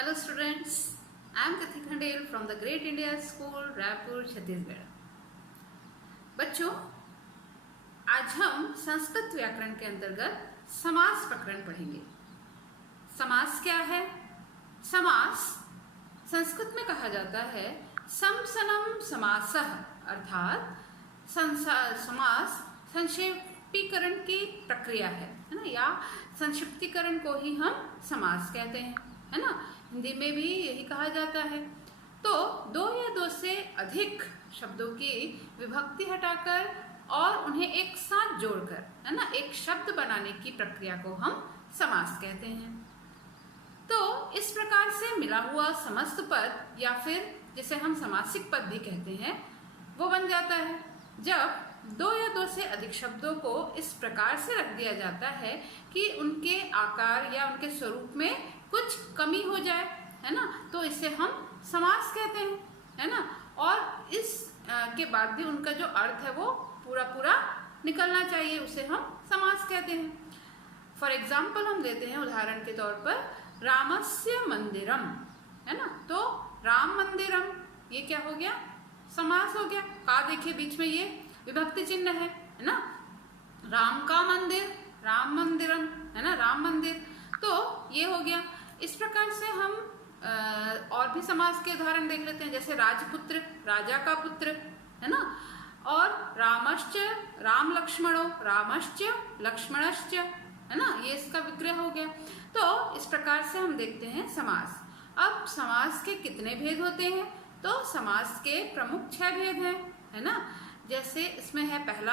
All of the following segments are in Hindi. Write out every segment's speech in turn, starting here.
Hello students, I am Tithi Khandel from the Great India School, Raipur, Chhattisgarh. बच्चों, आज हम संस्कृत व्याकरण के अंतर्गत समास प्रकरण पढ़ेंगे। समास क्या है? समास संस्कृत में कहा जाता है समसनम समासः, अर्थात समास संक्षेपीकरण की प्रक्रिया है ना, या संक्षिप्तीकरण को ही हम समास कहते हैं, है ना। हिंदी में भी यही कहा जाता है। तो दो या दो से अधिक शब्दों की विभक्ति हटाकर और उन्हें एक साथ जोड़कर, है ना, एक शब्द बनाने की प्रक्रिया को हम समास कहते हैं। तो इस प्रकार से मिला हुआ समस्त पद या फिर जिसे हम समासिक पद भी कहते हैं, वो बन जाता है जब दो या दो से अधिक शब्दों को इस प्रकार से रख दिया जाता है कि उनके आकार या उनके स्वरूप में कुछ कमी हो जाए, है ना, तो इसे हम समास कहते हैं, है ना। और इस के बाद भी उनका जो अर्थ है वो पूरा पूरा निकलना चाहिए, उसे हम समास कहते हैं। फॉर एग्जाम्पल हम देते हैं उदाहरण के तौर पर रामस्य मंदिरम, है ना। तो राम मंदिरम, ये क्या हो गया? समास हो गया। का देखिए बीच में ये विभक्ति चिन्ह है ना। राम का मंदिर, राम मंदिरम, है ना, राम मंदिर, तो ये हो गया। इस प्रकार से हम और भी समास के उदाहरण देख लेते हैं, जैसे राजपुत्र, राजा का पुत्र, है ना। और रामश्च, राम लक्ष्मणो, रामश्च लक्ष्मणश्च, है ना, ये इसका विग्रह हो गया। तो इस प्रकार से हम देखते हैं समास। अब समास के कितने भेद होते हैं? तो समास के प्रमुख 6 भेद हैं, है ना। जैसे इसमें है पहला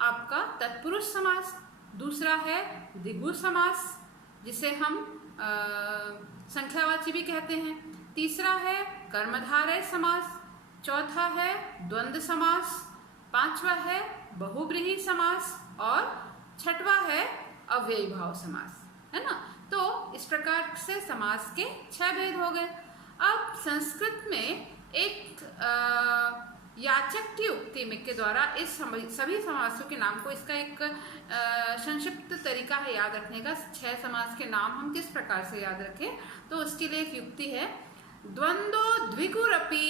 आपका तत्पुरुष समास, दूसरा है द्विगु समास जिसे हम संख्यावाची भी कहते हैं, तीसरा है कर्मधारय समास, चौथा है द्वंद्व समास, पांचवा है बहुब्रीहि समास और छठवा है अव्ययी भाव समास, है ना। तो इस प्रकार से समास के 6 भेद हो गए। अब संस्कृत में एक याचक की उक्ति में के द्वारा इस सभी समासों के नाम को, इसका एक संक्षिप्त तरीका है याद रखने का। 6 समास के नाम हम किस प्रकार से याद रखें, तो उसके लिए एक युक्ति है। द्वंद्वो द्विगुरपि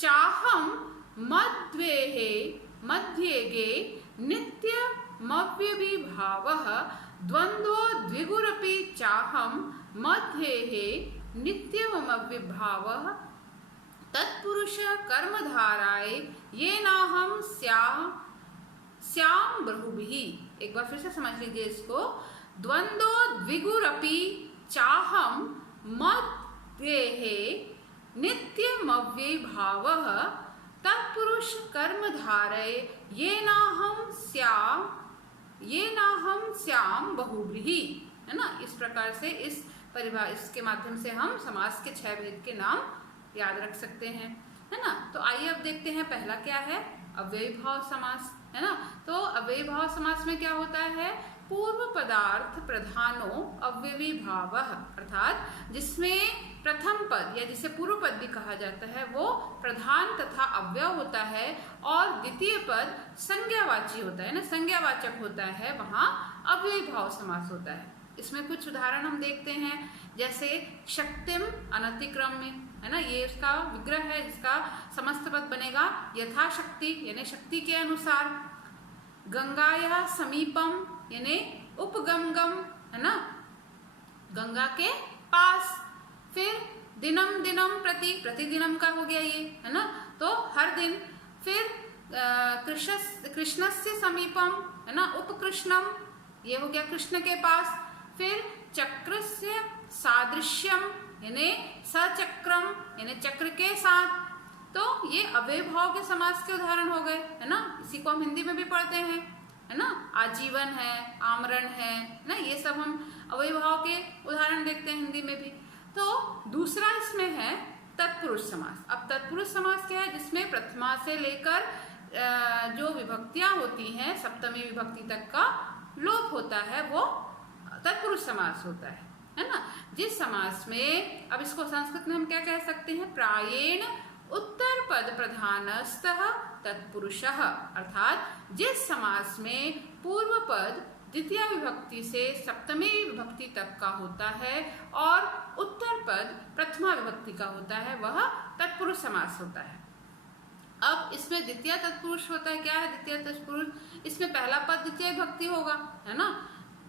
चाहम मद्वेहे मध्येगे नित्यमव्यभिभावः, द्वंद्वो द्विगुरपि चाहम मध्येहे नित्यमव्यभिभावः, तत्पुरुष कर्मधाराय ये नाहम श्याम बहुभिः। एक बार फिर से समझ लीजिए इसको। द्वंद्वो द्विगुरपि चाहम मद्वेहे नित्यमव्ययीभावः, तत्पुरुष कर्मधारय ये नाहम श्याम बहुभिः, है ना। इस प्रकार से इस इसके माध्यम से हम समास के 6 भेद के नाम याद रख सकते हैं, है ना। तो आइए अब देखते हैं पहला क्या है, अव्ययी भाव समास, है ना। तो अव्ययी भाव समास में क्या होता है? पूर्व पदार्थ प्रधानो अव्ययी भावः, अर्थात जिसमें प्रथम पद या जिसे पूर्व पद भी कहा जाता है वो प्रधान तथा अव्यय होता है, और द्वितीय पद संज्ञावाची होता है ना, संज्ञावाचक होता है, वहां अव्ययी भाव समास होता है। इसमें कुछ उदाहरण हम देखते हैं, जैसे शक्तिम अनतिक्रम में, है ना, ये उसका विग्रह है, इसका समस्त पद बनेगा यथाशक्ति यानी शक्ति के अनुसार। गंगाया समीपम यानी उपगमगम, है ना, गंगा के पास। फिर दिनम दिनम प्रति, प्रतिदिनम का हो गया ये, है ना, तो हर दिन। फिर कृष्णस्य समीपम, है ना, उपकृष्णम, ये हो गया कृष्ण के पास। फिर चक्रस्य सादृश्यम यानी सचक्रम यानी चक्र के साथ। तो ये अव्ययी भाव के समास के उदाहरण हो गए, है ना। इसी को हम हिंदी में भी पढ़ते हैं, है ना। आजीवन है, आमरण है ना, ये सब हम अव्ययी भाव के उदाहरण देखते हैं हिंदी में भी। तो दूसरा इसमें है तत्पुरुष समास। अब तत्पुरुष समास क्या है? जिसमें प्रथमा से लेकर जो विभक्तियां होती हैं सप्तमी विभक्ति तक का लोप होता है, वो तत्पुरुष समास होता है ना। जिस समास में, अब इसको संस्कृत में हम क्या कह सकते हैं, प्रायेण उत्तर पद प्रधानस्तः तत्पुरुषः, अर्थात जिस समास में पूर्व पद द्वितीय विभक्ति से सप्तमी विभक्ति तक का होता है और उत्तर पद प्रथमा विभक्ति का होता है, वह तत्पुरुष समास होता है। अब इसमें द्वितीय तत्पुरुष होता है, क्या है द्वितीय तत्पुरुष? इसमें पहला पद द्वितीय विभक्ति होगा, है ना,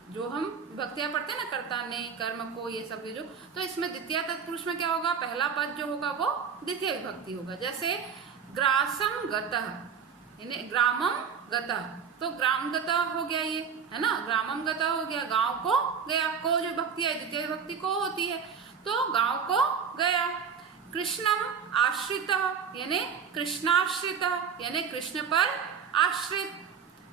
जो हम विभक्तियां पढ़ते हैं ना, कर्ता ने, कर्म को, ये सब जो, तो इसमें द्वितीय तत्पुरुष में क्या होगा, पहला पद जो होगा वो द्वितीय विभक्ति होगा। जैसे ग्रासम गतः, यानी ग्रामम गतः, तो ग्राम गतः हो गया ये, है ना, ग्रामम गतः हो गया, गांव को गया, को जो विभक्ति है द्वितीय विभक्ति को होती है, तो गांव को गया। कृष्णम आश्रितः, यानी कृष्णाश्रित, यानी कृष्ण पर आश्रित।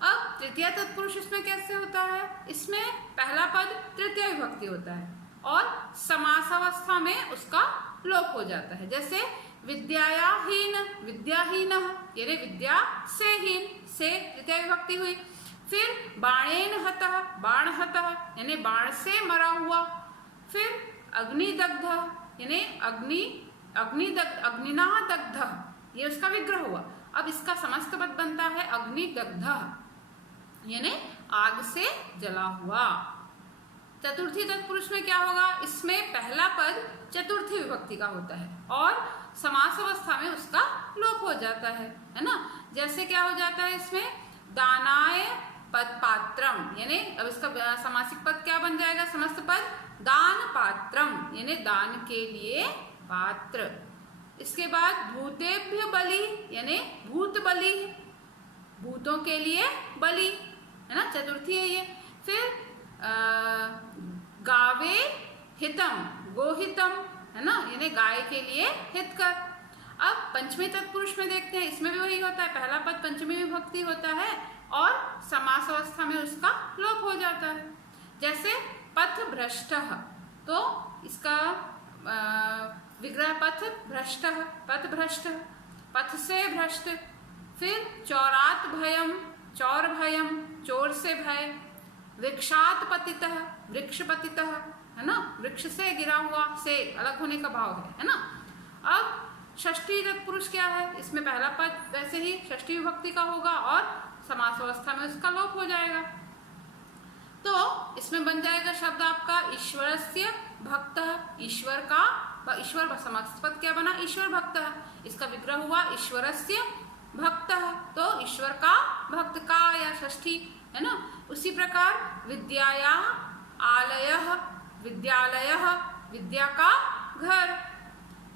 अब तृतीय तत्पुरुष इसमें कैसे होता है? इसमें पहला पद तृतीय विभक्ति होता है और समास अवस्था में उसका लोप हो जाता है। जैसे विद्याहीन, विद्याहीन, यानी विद्या से हीन, से तृतीय विभक्ति हुई। फिर बाणेन हतः, बाण हतः, यानी बाण से मरा हुआ। फिर अग्निदग्ध, यानी अग्निना दग्ध, ये उसका विग्रह हुआ। अब इसका समस्त पद बनता है अग्निदग्ध, यानी आग से जला हुआ। चतुर्थी तत्पुरुष में क्या होगा? इसमें पहला पद चतुर्थी विभक्ति का होता है और समास अवस्था में उसका लोप हो जाता है ना। जैसे क्या हो जाता है इसमें, दानाय पद पात्रम, यानी अब इसका समासिक पद क्या बन जाएगा? समस्त पद दान पात्रम, यानी दान के लिए पात्र। इसके बाद भूतेभ्य बलि, यानी भूत बलि, भूतों के लिए बलि, है ना, चतुर्थी है ये। फिर गावे हितम, गोहितम, है ना, यानी गाय के लिए हितकर। अब पंचमी तत्पुरुष में देखते हैं, इसमें भी वही होता है, पहला पद पंचमी विभक्ति होता है और समास अवस्था में उसका लोप हो जाता है। जैसे पथ भ्रष्ट, तो इसका विग्रह पथ भ्रष्ट, पथ भ्रष्ट, पथ से भ्रष्ट। फिर चौरात भयम, चौर भयम, चोर से भय। वृक्षात पतितः, वृक्ष पतितः, है ना, वृक्ष से गिरा हुआ, से अलग होने का भाव है ना। अब षष्ठी तत्पुरुष क्या है? इसमें पहला पद वैसे ही षष्ठी विभक्ति का होगा और समास अवस्था में उसका लोप हो जाएगा। तो इसमें बन जाएगा शब्द आपका ईश्वरस्य भक्त, ईश्वर का, ईश्वर समस्त पद क्या बना? ईश्वर भक्त। इसका विग्रह हुआ ईश्वरस्य भक्त, तो ईश्वर का भक्त का या षष्ठी, है ना। उसी प्रकार विद्याया आलयः, विद्यालयः, विद्या का घर।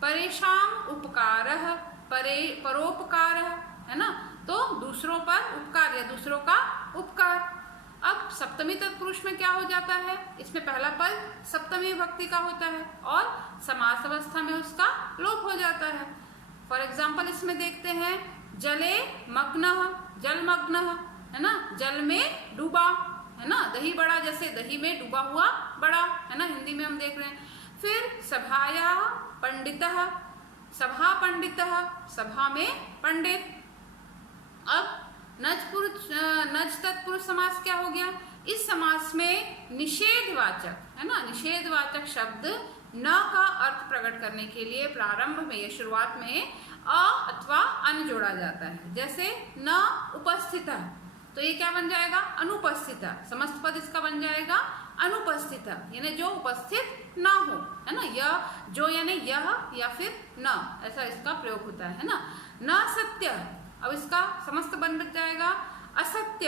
परेशान उपकारः, परोपकारः, है ना, तो दूसरों पर उपकार या दूसरों का उपकार। अब सप्तमी तत्पुरुष में क्या हो जाता है? इसमें पहला पद सप्तमी विभक्ति का होता है और समास अवस्था में उसका लोप हो जाता है। फॉर एग्जाम्पल इसमें देखते हैं, जले मग्नः, जलमग्नः, है ना, जल में डूबा, है ना, दही बड़ा, जैसे दही में डूबा हुआ बड़ा, है ना, हिंदी में हम देख रहे हैं। फिर सभाया पंडितः, सभा पंडितः, सभा में पंडित। अब नज तत्पुरुष समास क्या हो गया? इस समास में निषेधवाचक, है ना, निषेधवाचक शब्द न का अर्थ प्रकट करने के लिए प्रारंभ में या शुरुआत में अ अथवा अन जोड़ा जाता है। जैसे न उपस्थित, तो ये क्या बन जाएगा? अनुपस्थित। समस्त पद इसका बन जाएगा अनुपस्थित, यानी जो उपस्थित ना हो, है ना, यह जो यानी यह या फिर न, ऐसा इसका प्रयोग होता है ना। न सत्य, अब इसका समस्त बन जाएगा असत्य,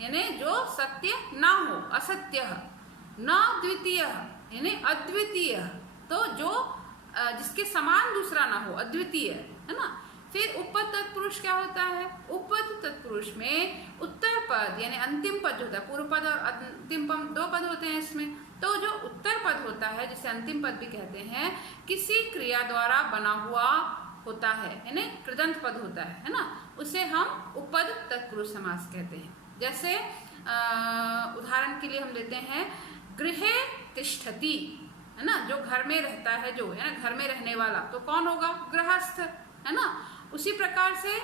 यानी जो सत्य ना हो, असत्य। न द्वितीय, यानी अद्वितीय, तो जो जिसके समान दूसरा ना हो, अद्वितीय, है ना। फिर उपपद तत्पुरुष क्या होता है? उपपद तत्पुरुष में उत्तर पद यानी अंतिम पद जो होता है, पूर्व पद और अंतिम पद दो पद होते हैं इसमें, तो जो उत्तर पद होता है जिसे अंतिम पद भी कहते हैं, किसी क्रिया द्वारा बना हुआ होता है, यानी कृदंत पद होता है ना, उसे हम उपपद तत्पुरुष समास कहते हैं। जैसे उदाहरण के लिए हम लेते हैं, गृहे तिष्ठति, है ना, जो घर में रहता है, जो है ना घर में रहने वाला, तो कौन होगा? गृहस्थ, है ना। उसी प्रकार से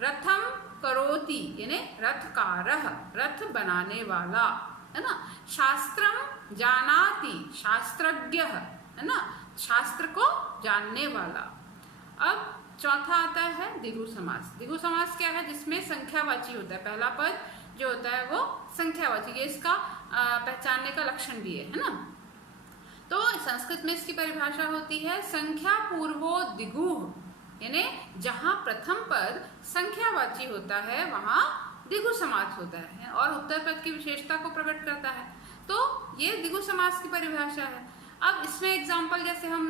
रथम करोति, यानी रथकारः, रथ बनाने वाला, है ना। शास्त्रम जानाति, शास्त्रज्ञ, है ना, शास्त्र को जानने वाला। अब चौथा आता है द्विगु समास। द्विगु समास क्या है? जिसमें संख्यावाची होता है, पहला पद जो होता है वो संख्यावाची, ये इसका पहचानने का लक्षण भी है ना। तो संस्कृत में इसकी परिभाषा होती है संख्या पूर्वो दिगुः, यानी जहां प्रथम पद संख्यावाची होता है वहां दिगु समास होता है और उत्तर पद की विशेषता को प्रकट करता है। तो ये दिगु समास की परिभाषा है। अब इसमें एग्जाम्पल जैसे हम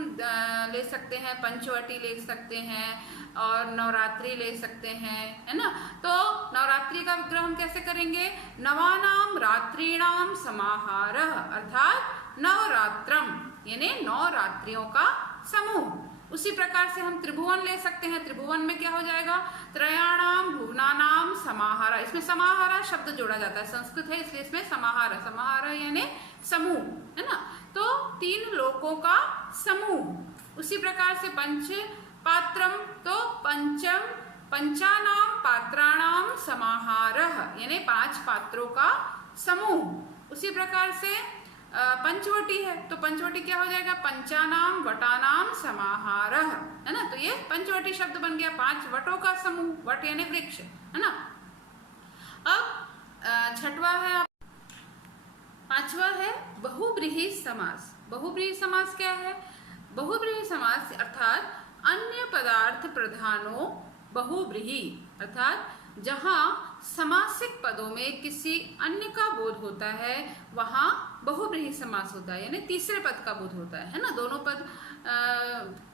ले सकते हैं, पंचवटी ले सकते हैं और नवरात्रि ले सकते हैं, है ना। तो नवरात्रि का विग्रह हम कैसे करेंगे? नवानाम रात्रिणाम समाहारः, अर्थात नवरात्रम यानी 9 रात्रियों का समूह। उसी प्रकार से हम त्रिभुवन ले सकते हैं। त्रिभुवन में क्या हो जाएगा? त्रयाणाम भुवनानाम समाहारा। इसमें समाहारा शब्द जोड़ा जाता है, संस्कृत है इसलिए इसमें समाहारा, समाहारा यानी समूह, है ना। तो 3 लोकों का समूह। उसी प्रकार से पंच पात्रम, तो पंचम पंचानाम पात्राणाम समाहारः यानी 5 पात्रों का समूह। उसी प्रकार से पंचवटी है तो पंचवटी क्या हो जाएगा? पंचानाम वटानाम समाहारः, है ना। तो ये पंचवटी शब्द बन गया, 5 वटों का समूह, वट यानी वृक्ष, है ना। अब छठवा है, 5वां है बहुब्रीहि समास। बहुब्रीहि समास क्या है? बहुब्रीहि समास अर्थात अन्य पदार्थ प्रधानो बहुब्रीहि, अर्थात जहां समासिक पदों में किसी अन्य का बोध होता है वहां बहुब्रीहि समास होता है, यानी तीसरे पद का बोध होता है ना। दोनों पद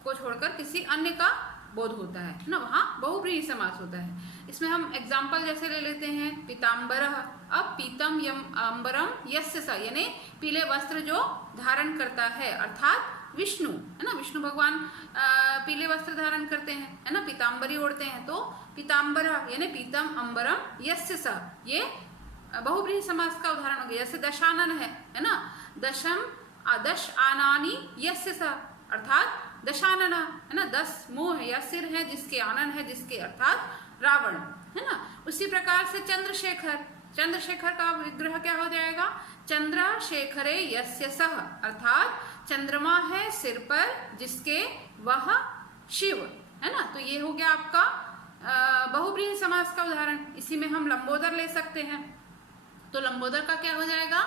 को छोड़कर किसी अन्य का बोध होता है ना, वहां बहुब्रीहि समास होता है। इसमें हम एग्जाम्पल जैसे ले लेते हैं, पीताम्बरः। अब पीतम यम अम्बरम यस्य स, यानी पीले वस्त्र जो धारण करता है अर्थात विष्णु, है ना। विष्णु भगवान पीले वस्त्र धारण करते हैं, है ना, पीताम्बरी ओढ़ते हैं। तो पीताम्बरः यानी पीतम अम्बरम यस्य स, ये बहुब्रीहि समास का उदाहरण हो गया। जैसे दशानन है ना, दश आनानी यस्य स, अर्थात दशानन, है ना, 10 मुंह है या सिर है जिसके, आनन है जिसके, अर्थात रावण, है ना। उसी प्रकार से चंद्रशेखर, चंद्रशेखर का विग्रह क्या हो जाएगा? चंद्रशेखरे यस्य सः, अर्थात चंद्रमा है सिर पर जिसके, वह शिव, है ना। तो ये हो गया आपका बहुब्रीहि समास का उदाहरण। इसी में हम लंबोदर ले सकते हैं। तो लंबोदर का क्या हो जाएगा?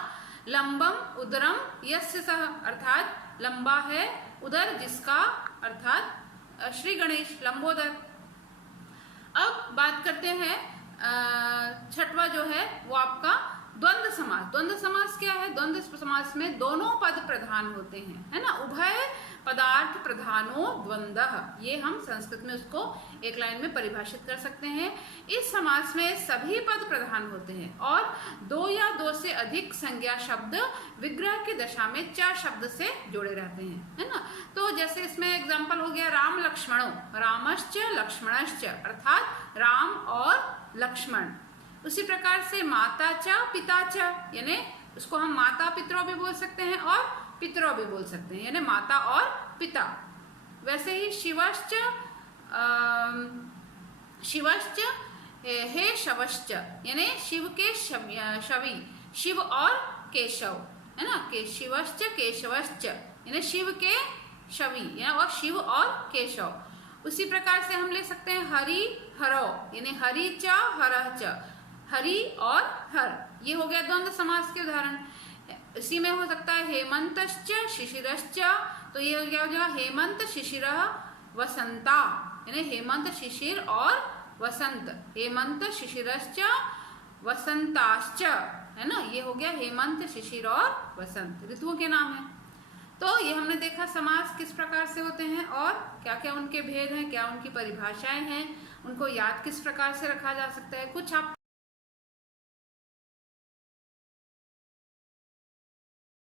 लंबम उदरम यस्य सः, अर्थात लंबा है उदर जिसका, अर्थात श्री गणेश, लंबोदर। अब बात करते हैं छठवा जो है वो आपका द्वंद्व समास। द्वंद्व समास क्या है? द्वंद्व समास में दोनों पद प्रधान होते हैं, है ना। उभय पदार्थ प्रधानो द्वंद्वः, ये हम संस्कृत में उसको एक लाइन में परिभाषित कर सकते हैं। इस समास में सभी पद प्रधान होते हैं और 2 या 2 से अधिक संज्ञा शब्द विग्रह की दशा में 4 शब्द से जुड़े रहते हैं, है ना। तो जैसे इसमें एग्जाम्पल हो गया राम लक्ष्मणो, रामश्च लक्ष्मणश्च, अर्थात राम और लक्ष्मण। उसी प्रकार से माता च पिता च, यानी उसको हम माता पितरों भी बोल सकते हैं और पितरों भी बोल सकते हैं, यानी माता और पिता। वैसे ही शिवश्च शिवश्च हे शवश्च, यानी शिव के शवी, शिव और केशव, है ना। के शिवश्च केशवश्च यानी शिव के शवी, यानी और शिव और केशव। उसी प्रकार से हम ले सकते हैं हरि हरो, यानी हरि च हरः च, हरि और हर। ये हो गया द्वंद्व समास के उदाहरण। इसी में हो सकता है हेमंतश्च शिशिरश्च, तो ये हो गया हेमंत शिशिरः वसंता, यानी हेमंत शिशिर और वसंत, हेमंत शिशिरश्च वसंताश्च, है ना। ये हो गया हेमंत शिशिर और वसंत, ऋतुओं के नाम है। तो ये हमने देखा समास किस प्रकार से होते हैं और क्या क्या उनके भेद हैं, क्या उनकी परिभाषाएं हैं, उनको याद किस प्रकार से रखा जा सकता है। कुछ आप